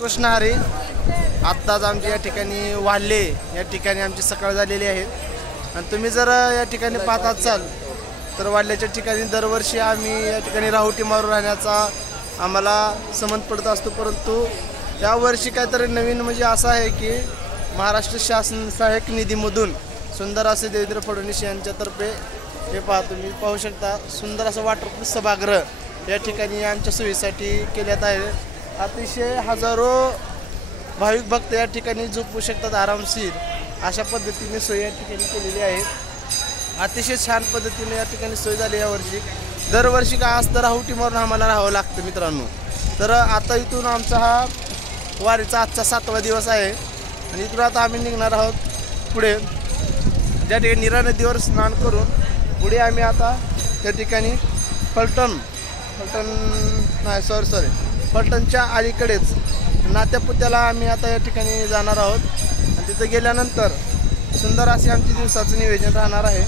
कृष्ण हरी. आत्ताच आमच्या या ठिकाणी वाल्हे या ठिकाणी आमची सकाळ झालेली आहे आणि तुम्ही जर या ठिकाणी पाहत असाल तर वाल्ह्याच्या ठिकाणी दरवर्षी आम्ही या ठिकाणी राहुटी मारून राहण्याचा आम्हाला संबंध पडत असतो, परंतु यावर्षी काहीतरी नवीन म्हणजे असं आहे की महाराष्ट्र शासन सहाय्यक निधीमधून सुंदर असे देवेंद्र फडणवीस यांच्यातर्फे हे तुम्ही पाहू शकता सुंदर असं वॉटरप्रूफ सभागृह या ठिकाणी आमच्या सोयीसाठी केल्यात आहे. अतिशय हजारो भाविक भक्त या ठिकाणी झोपू शकतात आरामशीर अशा पद्धतीने सोय या ठिकाणी केलेली आहे. अतिशय छान पद्धतीने या ठिकाणी सोय झाली यावर्षी. दरवर्षी काय असतं राहुटी मारून आम्हाला राहावं लागतं मित्रांनो. तर आता इथून आमचा हा वारीचा आजचा 7वा दिवस आहे आणि इथून आता आम्ही निघणार आहोत पुढे ज्या ठिकाणी नीरा नदीवर स्नान करून पुढे आम्ही आता त्या ठिकाणी फलटणच्या अलीकडेच नात्यापुत्याला आम्ही आता या ठिकाणी जाणार आहोत आणि तिथं गेल्यानंतर सुंदर असे आमची दिवसाचं नियोजन राहणार आहे.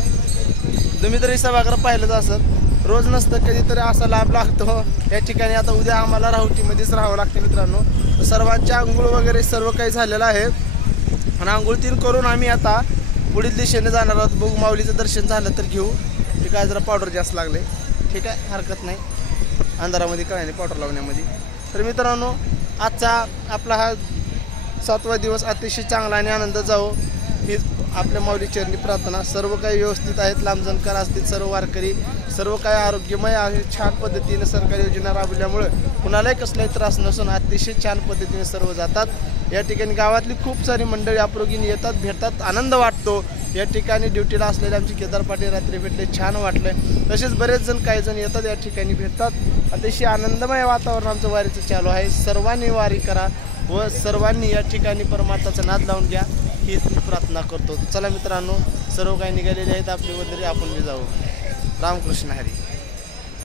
तुम्ही तरी सभागृह पाहिलंच असत, रोज नसतं कधीतरी असा लाभ लागतो या ठिकाणी. आता उद्या आम्हाला राहुटीमध्येच राहावं लागतं मित्रांनो. सर्वांच्या आंघोळ वगैरे सर्व काही झालेलं आहे आणि आंघोळ तीन करून आम्ही आता पुढील दिशेने जाणार आहोत. बघू माऊलीचं दर्शन झालं तर घेऊ. ठीक आहे, जरा पावडर जास्त लागले, ठीक आहे, हरकत नाही, अंधारामध्ये काय नाही पावडर लावण्यामध्ये. तर मित्रांनो आजचा आपला हा 7वा दिवस अतिशय चांगला आणि आनंद जावो हीच आपल्या माऊली चरणी प्रार्थना. सर्व काही व्यवस्थित आहेत, लांबजणकर असतील सर्व वारकरी, सर्व काही आरोग्यमय आहे. छान पद्धतीने सरकारी योजना राबवल्यामुळे कुणालाही कसलाही त्रास नसून अतिशय छान पद्धतीने सर्व जातात. या ठिकाणी गावातली खूप सारी मंडळी आप्रोगीने येतात, भेटतात, आनंद वाटतो. या ठिकाणी ड्युटीला असलेले आमचे केदार पाटील रात्री भेटले, छान वाटलं. तसेच बरेच जण काही जण येतात या ठिकाणी भेटतात. अतिशय आनंदमय वातावरण आमचं वारीचं चालू आहे. सर्वांनी वारी करा व सर्वांनी या ठिकाणी परमात्माचा नाद लावून घ्या हीच प्रार्थना करतो. चला मित्रांनो, सर्व काही निघालेले आहेत आपली वंदरी, आपण बी जाऊ. रामकृष्ण हरी.